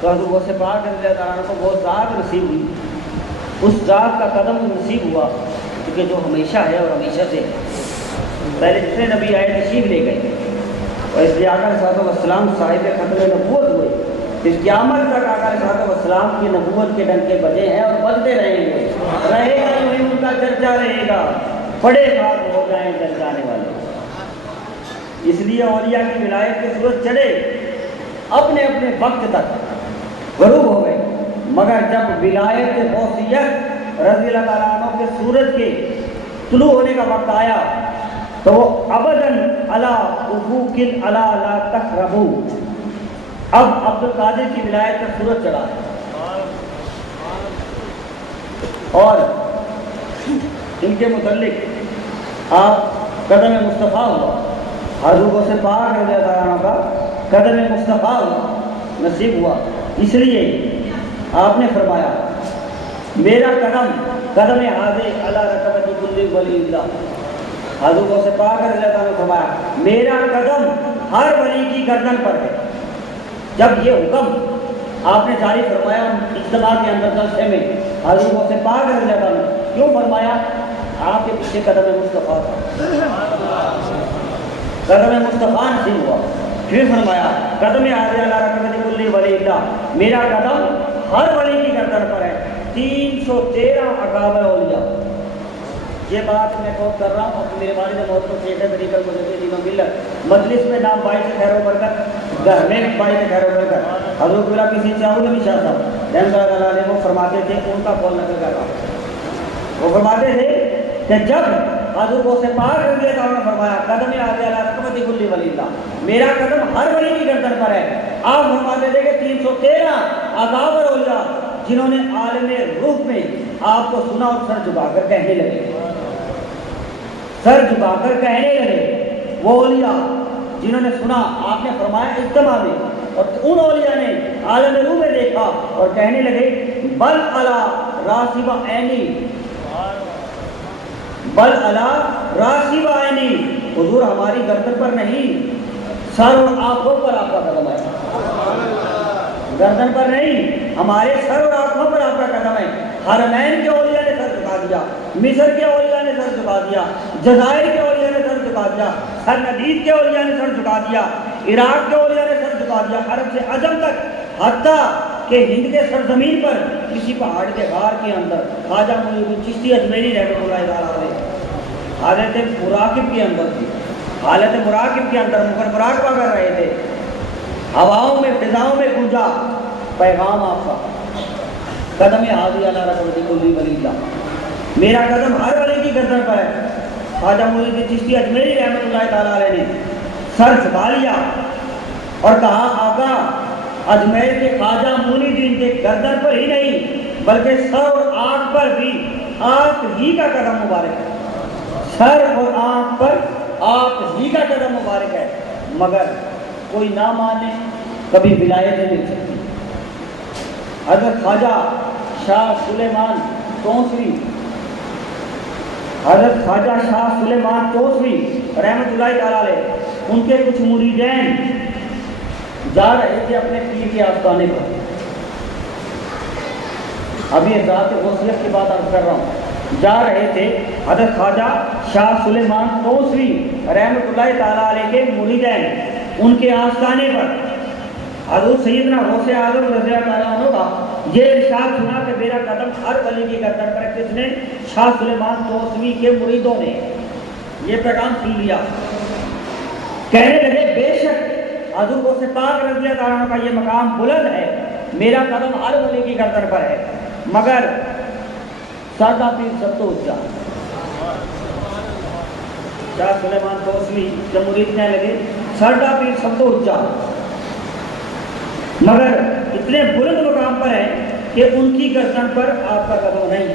تو حضرت غوث پاک رضی اللہ تعالیٰ عنہ کو وہ ذات نصیب ہوئی، اس ذات کا قدم نصیب ہوا کیونکہ جو ہمیشہ ہے اور ہمیشہ سے پہلے جتنے نبی آئے تشریف لے گئے، اور اس لیے آقا علیہ الصلوۃ والسلام صاحب ختم نبوت ہوئے، پھر قیامت تک آقا علیہ الصلوۃ والسلام کی نبوت کے ڈنکے بجے ہیں اور بجتے رہیں گے، رہے گا یوں ان کا چرچا رہے گا، بڑے خاص ہو جائیں جل جانے والے۔ اس لیے اولیاء کی ولایت کے سورج چڑھے اپنے اپنے وقت تک غروب ہو گئے، مگر جب ولایت غوثیت رضی اللہ تعالیٰ عنہ کے سورج کے طلوع ہونے کا وقت آیا تو وہ ابداً علی افوق العلا لا تقربوا، اب عبد القادر کی ولایت کا سورج چڑھا ہے، اور ان کے متعلق آپ قدم مصطفیٰ ہوا، حضرت غوث پاک رضی اللہ تعالیٰ عنہ کا قدم مصطفیٰ نصیب ہوا، اس لیے آپ نے فرمایا میرا قدم حاضر علی رکبت کل ولی اللہ، حضرت غوث پاک رضی اللہ تعالیٰ نے فرمایا میرا قدم ہر ولی کی گردن پر ہے۔ جب یہ حکم آپ نے جاری فرمایا اجتماع کے اندر جلسے میں، حضرت غوث پاک رضی اللہ تعالیٰ نے کیوں فرمایا؟ آپ کے پیچھے قدم مصطفیٰ تھا، قدم مصطفیٰ نصیب ہوا، پھر فرمایا قدم حاضر علی رکبت کل ولی اللہ، میرا قدم ہر ولی کی گردن پر ہے۔ 313 اکابر اولیاء، یہ بات میں کوٹ کر رہا ہوں اپنے میرے والد موت کو شیخ طریقہ المجدد امام ملت، مجلس میں نام بائی سے خیر و برکت، گھر میں بائی سے خیر و برکت، حضرت اللہ کسی چاہو نبی شاہ صاحب رحمۃ اللہ علیہ وہ فرماتے تھے، ان کا قول نقل کر رہا ہوں، وہ فرماتے تھے کہ جب حضرت غوث پاک رضی اللہ عنہ نے فرمایا قدم حاضر علی رکبت کل ولی اللہ، میرا قدم ہر ولی کی گردن پر ہے، آپ فرماتے تھے کہ 313 اکابر اولیاء جنہوں نے عالم روح میں آپ کو سنا اور سر جھکا کر کہنے لگے، سر جھکا کر کہنے لگے، وہ اولیاء جنہوں نے سنا آپ نے فرمایا اجتماع میں، اور ان اولیاء نے عالم روح میں دیکھا اور کہنے لگے بل علی راسب عینی، بل علی راسب عینی، حضور ہماری گردن پر نہیں سر اور آنکھوں پر آپ کا قدم ہے، گردن پر نہیں ہمارے سر اور آنکھوں پر آپ کا قدم ہے۔ حرمین کے اولیاء نے سر جھکا دیا، مصر کے اولیاء نے سر جھکا دیا، جزائر کے اولیاء نے سر جھکا دیا، سر ندید کے اولیاء نے سر جھکا دیا، عراق کے اولیاء نے سر جھکا دیا، عرب سے عجم تک، حتیٰ کہ ہند کے سرزمین پر کسی پہاڑ کے غار کے اندر خواجہ معین الدین چشتی اجمیری رحمۃ اللہ علیہ حالت مراقب کے اندر تھی، حالت مراقب کے اندر مراقبہ کر رہے تھے، ہواؤں میں فضاؤں میں گونجا پیغام آپ کا قدم حاضر علی رکبت کل ولی اللہ، میرا قدم ہر ولی کی گردن پر ہے۔ خواجہ معین الدین چشتی اجمیری رحمۃ اللہ تعالیٰ علیہ نے سر جھکا لیا اور کہا آقا اجمیر کے خواجہ معین الدین کے گردن پر ہی نہیں بلکہ سر اور آنکھ پر بھی آپ ہی کا قدم مبارک ہے، سر اور آنکھ پر آپ ہی کا قدم مبارک ہے، مگر کوئی نہ مانے کبھی ولایت نہیں مل سکتی۔ حضرت خواجہ شاہ سلیمان توسوی، حضرت خواجہ شاہ سلیمان توسوی رحمۃ اللہ تعالیٰ علیہ، ان کے کچھ مریدین جا رہے تھے اپنے پیر کے آستانے پر، ابھی ذات غوثیت کی بات عرض کر رہا ہوں، جا رہے تھے حضرت خواجہ شاہ سلیمان توسوی رحمۃ اللہ تعالیٰ علیہ کے مریدین ان کے آستانے پر حضرت سیدنا غوث اعظم رضی اللہ تعالیٰ عنہ کا یہ ارشاد سنا کہ میرا قدم ہر ولی کی گردن پر ہے، کس نے؟ شاہ سلیمان توسوی کے مریدوں نے یہ پیغام سن لیا، کہنے لگے بے شک حضرت غوث پاک رضی اللہ تعالیٰ عنہ کا یہ مقام بلند ہے، میرا قدم ہر ولی کی گردن پر ہے، مگر سادہ پیر سب تو اونچا۔ شاہ سلیمان توسوی جب مرید کہنے لگے سادہ پیر سب تو اونچا، مگر اتنے بلند مقام پر ہے کہ ان کی گردن پر آپ کا قدم نہیں۔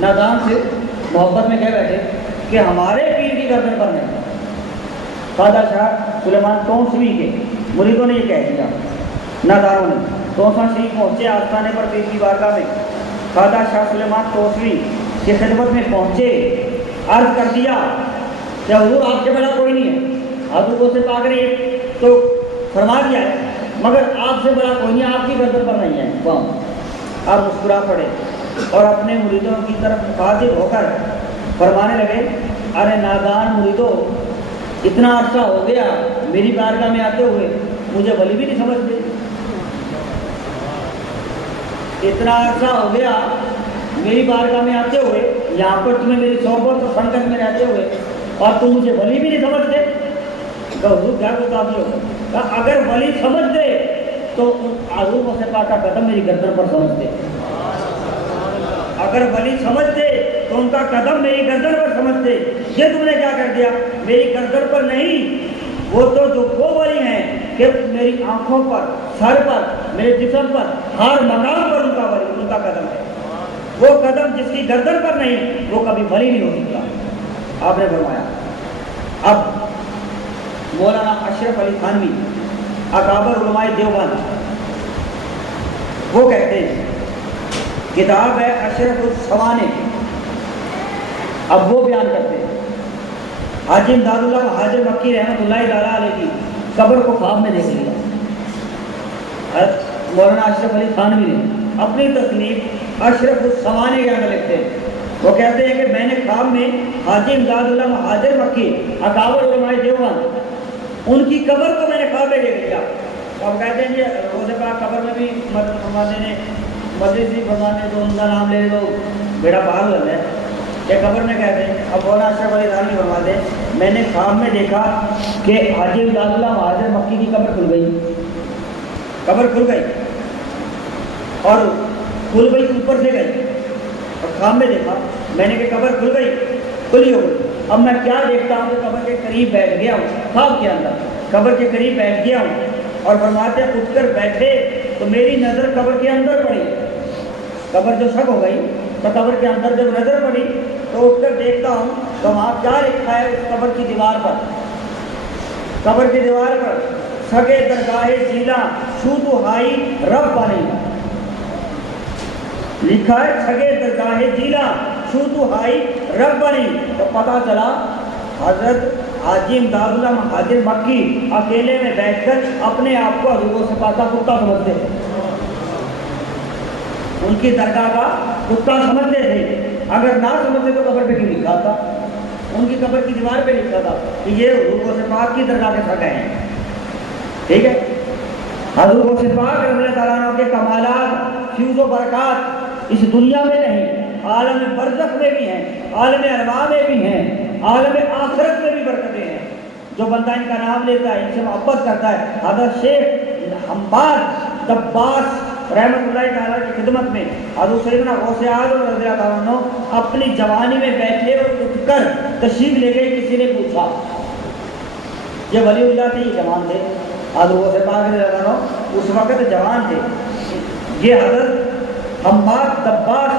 نادان سے محبت میں کہہ بیٹھے کہ ہمارے پیر کی گردن پر نہیں۔ خواجہ شاہ سلیمان توسوی کے مریدوں نے یہ کہہ دیا، نادانوں نے۔ توسا شریف پہنچے آستانے پر پیر کی بارگاہ میں، خواجہ شاہ سلیمان توسوی کی خدمت میں پہنچے، عرض کر دیا کہ حضور آپ کے بلا کوئی نہیں ہے، حضور غوث پاک نے تو فرما دیا ہے، مگر آپ سے بڑا کوئی نہیں، آپ کی गर्दन पर नहीं है पाँव। आप मुस्कुरा पड़े और अपने मुरीदों की तरफ मुखातिब होकर फरमाने लगे, अरे नादान मुरीदों, इतना अर्सा हो गया मेरी बारगाह में आते हुए, मुझे वली भी नहीं समझते। इतना अर्सा हो गया मेरी बारगाह में आते हुए, यहाँ पर तुम्हें मेरी सोहबत और संगत में रहते हुए, और तुम मुझे वली भी नहीं समझते। हुजूर क्या बताते हो? अगर वली समझ दे तो हजूर मुस्तफा का कदम मेरी गर्दन पर समझते। अगर वली समझते तो उनका कदम मेरी गर्दन पर समझते। ये तुमने क्या कर दिया? मेरी गर्दन पर नहीं, वो तो जो वो वली हैं कि मेरी आंखों पर, सर पर, मेरे जिस्म पर, हर मकाम पर उनका वली, उनका कदम है। वो कदम जिसकी गर्दन पर नहीं, वो कभी वली नहीं हो सकता। आपने फरमाया। अब मौलाना अशरफ अली थानवी, अकाबर उलमाए देवबंद, वो कहते हैं, किताब है अशरफ उस-सवाने। अब वो बयान करते हैं, हाजी इमदादुल्लाह हाजिर मक्की रहमतुल्लाहि तआला अलैह की कब्र को ख्वाब में देख लिया। मौलाना अशरफ अली थानवी ने अपनी तसनीफ अशरफ उस-सवाने के अंदर लिखते हैं, वो कहते हैं कि मैंने ख्वाब में हाजी इमदादुल्लाह हाजिर मक्की अकाबर उलमाए देवबंद, उनकी कब्र को मैंने ख्वाब में देख लिया। अब कहते हैं कि रोज़े पाक कब्र में भी मदद फरमाते ने, मदद फरमाने तो उनका नाम ले तो बेड़ा पार हो जाता है। ये कब्र में कहते हैं। अब मौलाना अशरफ अली थानवी फरमाते हैं, मैंने ख्वाब में देखा कि हाजी इमदादुल्लाह हाजिर मक्की की कब्र खुल गई। कब्र खुल गई और खुल गई ऊपर से गई, और ख्वाब में देखा मैंने कि कब्र खुल गई, खुली हो गई। अब मैं क्या देखता हूँ कि कब्र के करीब बैठ गया हूँ, ख्वाब के अंदर कब्र के करीब बैठ गया हूँ, और फरमाते उठकर बैठे तो मेरी नज़र कब्र के अंदर पड़ी। कब्र जो शक हो गई तो कब्र के अंदर जब नज़र पड़ी तो उठकर देखता हूँ तो वहाँ क्या लिखा है उस कब्र की दीवार पर। कब्र की दीवार पर सगे दरगाहे जिला शूदु हाई रब बनी लिखा है, सगे दरगाहे जिला शूदु हाई रब बनी। तो पता चला हजरत हाजी इमदादुल्लाह हाजिर मक्की अकेले में बैठकर अपने आप को हजूर से पाता कुत्ता समझते थे, उनकी दरगाह का कुत्ता समझते थे। अगर ना समझते तो कब्र पे क्यों लिखा था? उनकी कब्र की दीवार पे लिखा था कि ये हजूर से पाक की दरगाह के सगे हैं। ठीक है, हजूर से पाक रज़ियल्लाहु ताला अन्हु के कमालात फ्यूज़ व बरक़ात इस दुनिया में नहीं, आलम बरज़ख में भी हैं, आलम अरवाह में भी हैं, आलम आखिरत में भी बरकतें हैं। जो बंदा इनका नाम लेता है, इनसे मोहब्बत करता है। हज़रत शेख हम्माद दब्बास रहमतुल्लाहि तआला की खिदमत में हज़रत सैयदना गौसे आज़म रज़ियल्लाहु ताला अन्हु अपनी जवानी में बैठे और उठकर तशरीफ ले गए। किसी ने पूछा, ये वलीउल्लाह थे, ये जवान थे, हज़रत गौसे पाक रज़ियल्लाहु ताला अन्हु उस वक़्त जवान थे। ये हज़रत हम्माद दब्बास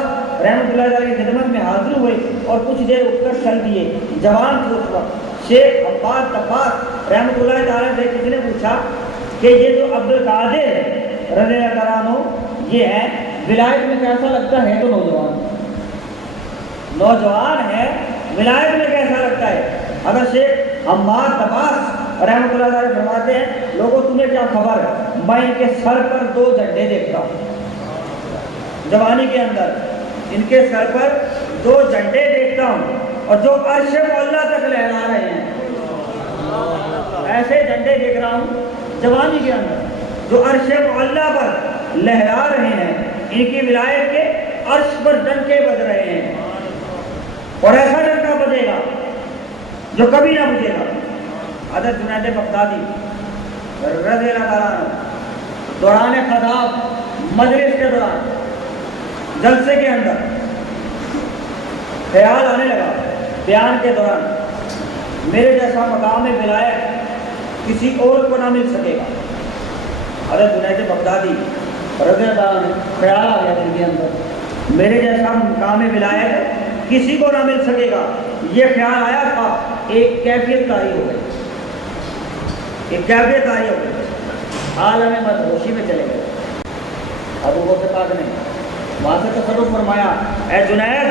रहमतुल्लाहि तआला की खिदमत में हाजिर हुए और कुछ देर उठकर चल दिए। जवान थे उस वक्त। शेख हम्माद दब्बास रहमतुल्लाहि तआला से किसी ने पूछा कि ये जो अब्दुल कादिर रज़ियल्लाहु ताला अन्हु ये है, विलायत में कैसा लगता है? तो नौजवान है, विलायत में कैसा लगता है? हज़रत शेख हम्माद दब्बास रहमतुल्लाहि तआला फरमाते हैं, लोगों तुम्हें क्या खबर, मैं इनके सर पर 2 झंडे देखता हूँ। जवानी के अंदर इनके सर पर 2 झंडे देखता हूँ, और जो अर्श मौला तक लहरा रहे हैं, ऐसे झंडे देख रहा हूँ जवानी के अंदर जो अर्श मौला पर लहरा रहे हैं। इनकी विलायत के अर्श पर डंके बज रहे हैं, और ऐसा डंका बजेगा जो कभी ना बुझेगा। हज़रत जुनैद बगदादी रज़ियल्लाहु ताला अन्हु दौरान ख़ताब मजलिस के दौरान जलसे के अंदर ख्याल आने लगा बयान के दौरान, मेरे जैसा मकाम विलायत किसी और को ना मिल सकेगा। हज़रत जुनैद बगदादी रज़ियल्लाहु अन्हु ख्याल आ गया दिल के अंदर, मेरे जैसा मकाम विलायत किसी को ना मिल सकेगा। ये ख्याल आया था, एक कैफियत तारी हो गई, एक कैफियत तारी हो गई, आलम मदहोशी में चले गए। अब वो से पाक ने वहाँ से तसर्रुफ़ फरमाया, ऐ जुनैद